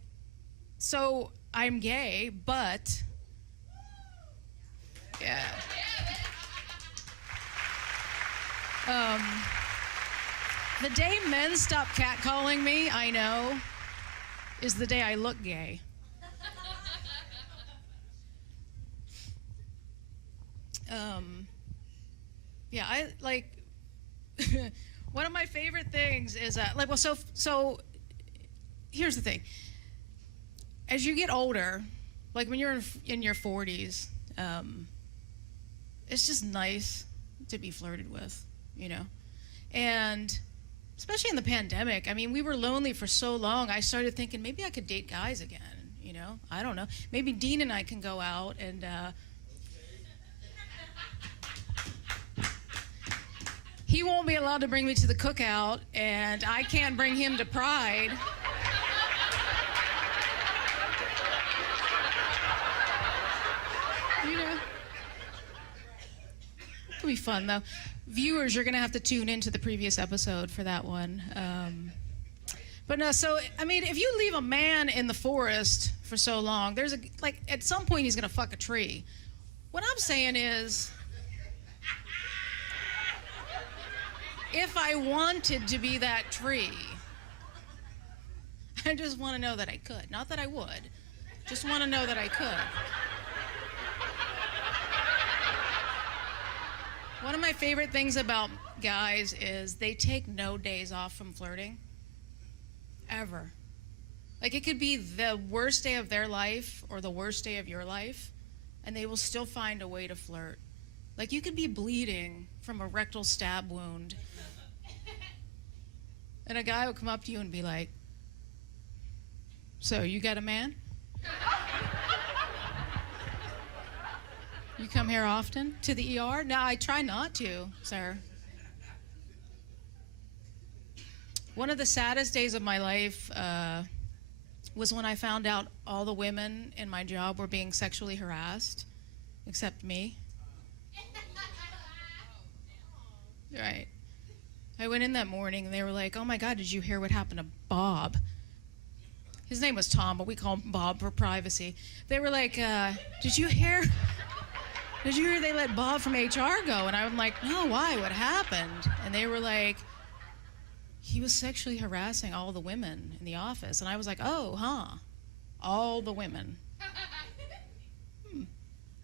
so I'm gay, but yeah. The day men stop catcalling me, I know, is the day I look gay. Yeah, I like. One of my favorite things is like, well, so. Here's the thing. As you get older, like when you're in your 40s, it's just nice to be flirted with, you know? And especially in the pandemic, I mean, we were lonely for so long, I started thinking maybe I could date guys again, you know? I don't know. Maybe Dean and I can go out and he won't be allowed to bring me to the cookout, and I can't bring him to Pride. You know. It'll be fun, though. Viewers, you're going to have to tune into the previous episode for that one. But no, so, I mean, if you leave a man in the forest for so long, there's a, like, at some point he's going to fuck a tree. What I'm saying is, if I wanted to be that tree, I just want to know that I could. Not that I would. Just want to know that I could. One of my favorite things about guys is they take no days off from flirting. Ever. Like, it could be the worst day of their life or the worst day of your life, and they will still find a way to flirt. Like, you could be bleeding from a rectal stab wound, and a guy will come up to you and be like, "So, you got a man? You come here often to the ER?" No, I try not to, sir. One of the saddest days of my life was when I found out all the women in my job were being sexually harassed, except me. Right. I went in that morning and they were like, "Oh my God, did you hear what happened to Bob?" His name was Tom, but we call him Bob for privacy. They were like, did you hear they let Bob from HR go?" And I'm like, "No, why? What happened?" And they were like, "He was sexually harassing all the women in the office." And I was like, "Oh, huh. All the women."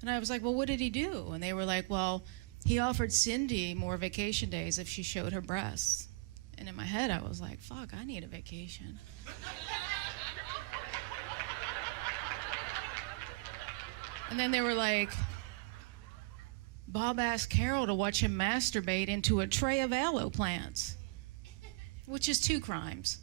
And I was like, "Well, what did he do?" And they were like, "Well, he offered Cindy more vacation days if she showed her breasts." And in my head, I was like, fuck, I need a vacation. And then they were like, "Bob asked Carol to watch him masturbate into a tray of aloe plants," which is 2 crimes.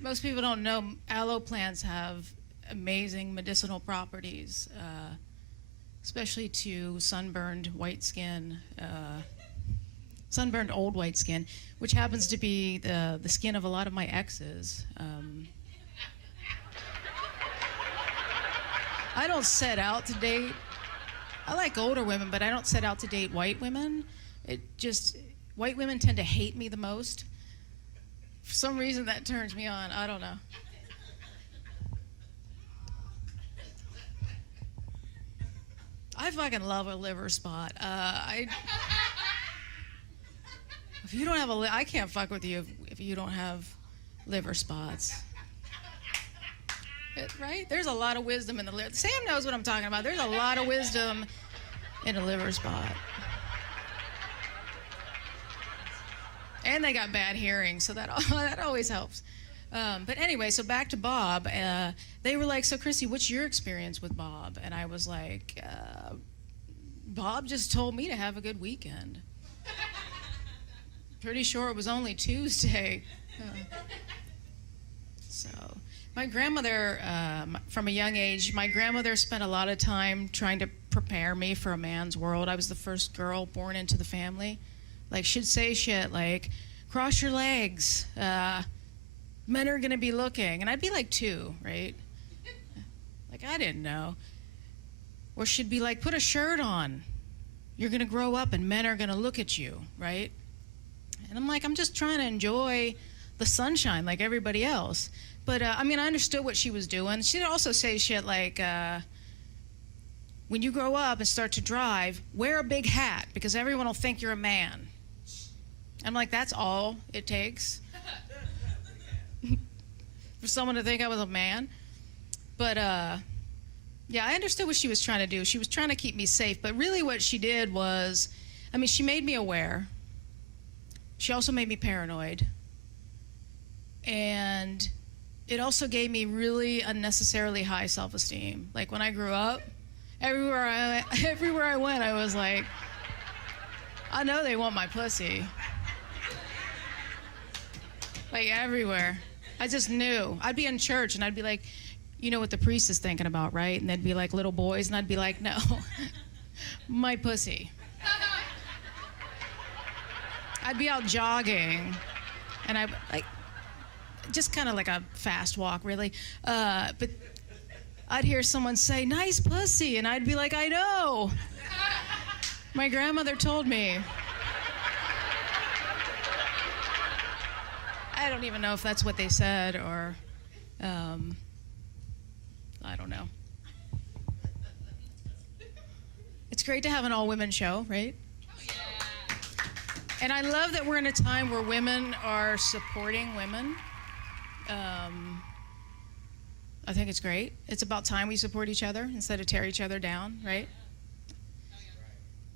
Most people don't know aloe plants have amazing medicinal properties, especially to sunburned white skin, sunburned old white skin, which happens to be the skin of a lot of my exes. I don't set out to date. I like older women, but I don't set out to date white women. White women tend to hate me the most. For some reason that turns me on. I don't know. I fucking love a liver spot. If you don't have I can't fuck with you if you don't have liver spots. Right? There's a lot of wisdom in the liver. Sam knows what I'm talking about. There's a lot of wisdom in a liver spot. And they got bad hearing, so that always helps. But anyway, so back to Bob. They were like, "So Chrissy, what's your experience with Bob?" And I was like, "Bob just told me to have a good weekend." Pretty sure it was only Tuesday. So my grandmother, from a young age, my grandmother spent a lot of time trying to prepare me for a man's world. I was the first girl born into the family. Like, she'd say shit like, "Cross your legs. Men are gonna be looking." And I'd be like 2, right? Like, I didn't know. Or she'd be like, "Put a shirt on. You're gonna grow up and men are gonna look at you," right? And I'm like, I'm just trying to enjoy the sunshine like everybody else. But, I mean, I understood what she was doing. She'd also say shit like, "When you grow up and start to drive, wear a big hat because everyone will think you're a man." I'm like, that's all it takes for someone to think I was a man. But, yeah, I understood what she was trying to do. She was trying to keep me safe. But really what she did was, I mean, she made me aware. She also made me paranoid. And it also gave me really unnecessarily high self-esteem. Like, when I grew up, everywhere I went, I was like, I know they want my pussy. Like, everywhere. I just knew. I'd be in church and I'd be like, "You know what the priest is thinking about, right?" And they'd be like, "Little boys," and I'd be like, "No." My pussy. I'd be out jogging, and I like just kind of like a fast walk, really. But I'd hear someone say, "Nice pussy," and I'd be like, "I know." My grandmother told me. I don't even know if that's what they said, or I don't know. It's great to have an all-women show, right? And I love that we're in a time where women are supporting women. I think it's great. It's about time we support each other instead of tear each other down, right?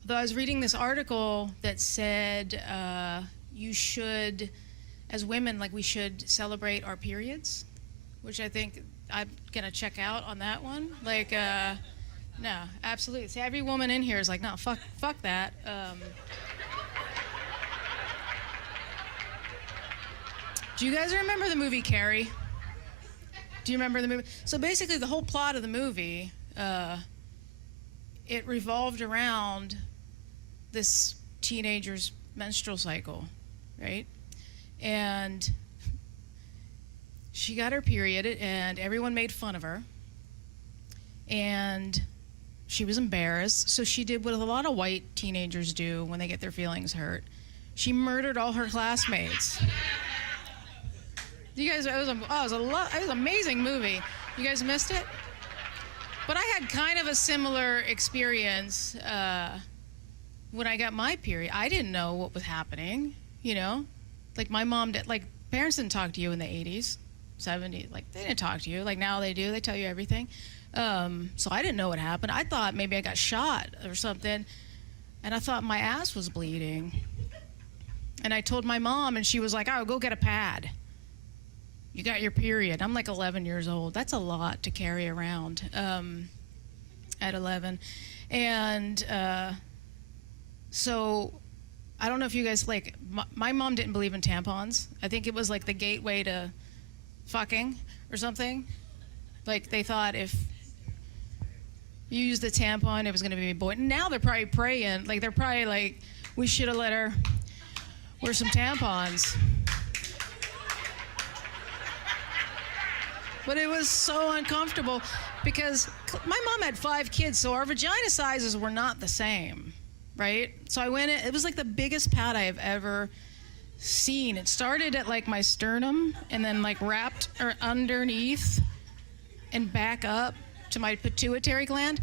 Though I was reading this article that said you should, as women, like we should celebrate our periods, which I think I'm gonna check out on that one. Like, no, absolutely. See, every woman in here is like, no, fuck that. Do you guys remember the movie Carrie? Do you remember the movie? So basically, the whole plot of the movie, it revolved around this teenager's menstrual cycle, right? And she got her period, and everyone made fun of her. And she was embarrassed, so she did what a lot of white teenagers do when they get their feelings hurt. She murdered all her classmates. You guys, it was an amazing movie. You guys missed it? But I had kind of a similar experience when I got my period. I didn't know what was happening, you know? Like my mom did, like parents didn't talk to you in the 80s, 70s. Like they didn't talk to you. Like now they do, they tell you everything. So I didn't know what happened. I thought maybe I got shot or something. And I thought my ass was bleeding. And I told my mom, and she was like, "Oh, go get a pad. You got your period." I'm like 11 years old. That's a lot to carry around at 11. And so I don't know if you guys, like, my mom didn't believe in tampons. I think it was like the gateway to fucking or something. Like they thought if you used the tampon, it was going to be a boy. Now they're probably praying. Like they're probably like, we should have let her wear some tampons. But it was so uncomfortable because my mom had 5 kids, so our vagina sizes were not the same, right? So I went in, it was like the biggest pad I have ever seen. It started at like my sternum and then like wrapped underneath and back up to my pituitary gland.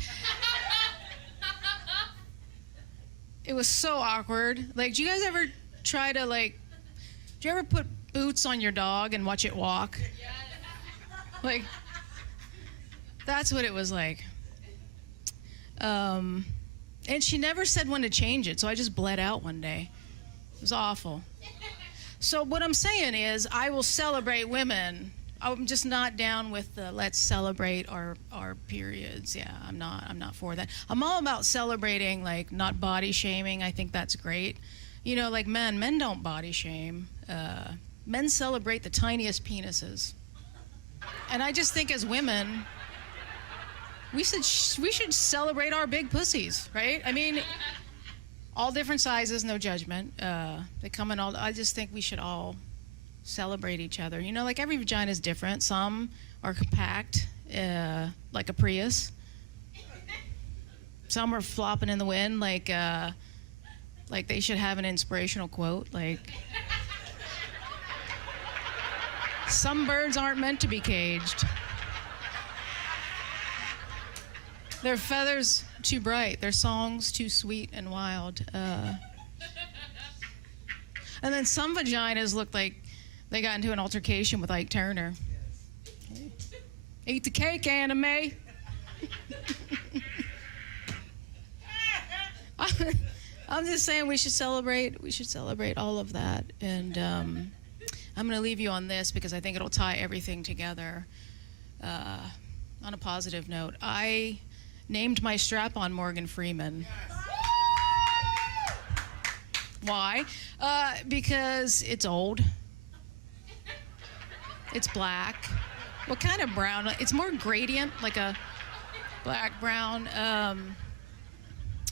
It was so awkward. Like, do you guys ever try to like, do you ever put boots on your dog and watch it walk? Like, that's what it was like. And she never said when to change it, so I just bled out one day. It was awful. So what I'm saying is, I will celebrate women. I'm just not down with the let's celebrate our periods. Yeah, I'm not for that. I'm all about celebrating, like, not body shaming. I think that's great. You know, like men don't body shame. Men celebrate the tiniest penises. And I just think as women, we should celebrate our big pussies, right? I mean, all different sizes, no judgment. They come in all. I just think we should all celebrate each other. You know, like every vagina is different. Some are compact, like a Prius. Some are flopping in the wind, like they should have an inspirational quote, like. Some birds aren't meant to be caged. Their feathers too bright, their songs too sweet and wild. And then some vaginas look like they got into an altercation with Ike Turner. Eat the cake, anime. I'm just saying we should celebrate all of that. And I'm going to leave you on this because I think it'll tie everything together on a positive note. I named my strap-on Morgan Freeman. Why? Because it's old. It's black. What kind of brown? It's more gradient, like a black brown.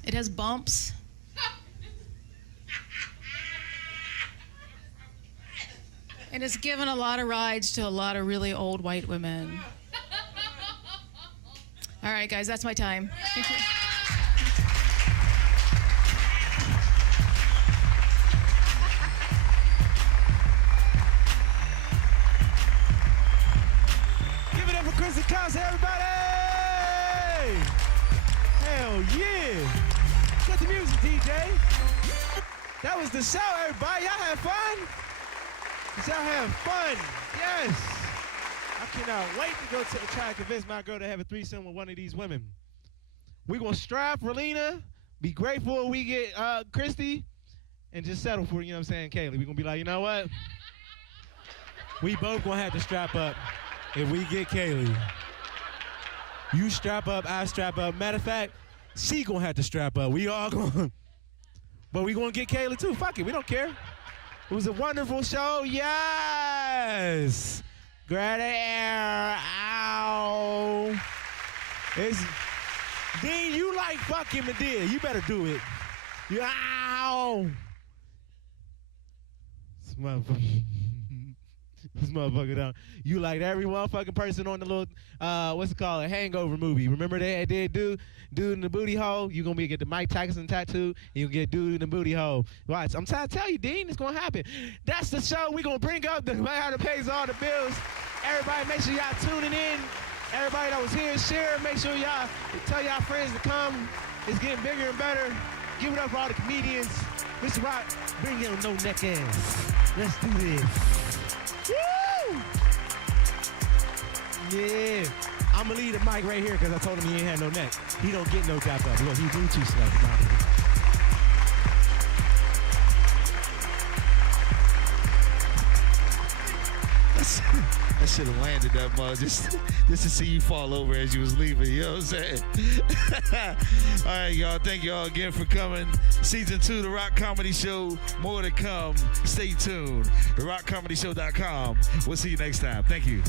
It has bumps. And it's given a lot of rides to a lot of really old white women. All right, guys, that's my time. Thank you. Give it up for Kristen Casa, everybody! Hell yeah! Get the music, DJ. That was the show, everybody. Y'all had fun? Did y'all have fun? Yes! I cannot wait to go try to convince my girl to have a threesome with one of these women. We gonna strap Relina, be grateful we get Christy, and just settle for, you know what I'm saying, Kaylee. We gonna be like, you know what? We both gonna have to strap up if we get Kaylee. You strap up, I strap up. Matter of fact, she gonna have to strap up. We all gonna, but we gonna get Kaylee too. Fuck it, we don't care. It was a wonderful show, yes. Grab the air, ow. Dean, you like fucking Medea. You better do it. Ow. This motherfucker down. You like every motherfucking person on the little, what's it called, a Hangover movie. Remember they did dude in the booty hole? You gonna be get the Mike Tyson tattoo, and you get dude in the booty hole. Watch, I'm trying to tell you, Dean, it's gonna happen. That's the show. We gonna bring up the how to pays all the bills. Everybody, make sure y'all tuning in. Everybody that was here, share. Make sure y'all tell y'all friends to come. It's getting bigger and better. Give it up for all the comedians. Mr. Rock, bring your no neck ass. Let's do this. Woo! Yeah. I'm going to leave the mic right here because I told him he ain't had no neck. He don't get no tap up. Look, he's Bluetooth stuff. I should have landed that mug just to see you fall over as you was leaving. You know what I'm saying? All right, y'all. Thank y'all again for coming. Season 2, The Rock Comedy Show. More to come. Stay tuned. TheRockComedyShow.com. We'll see you next time. Thank you.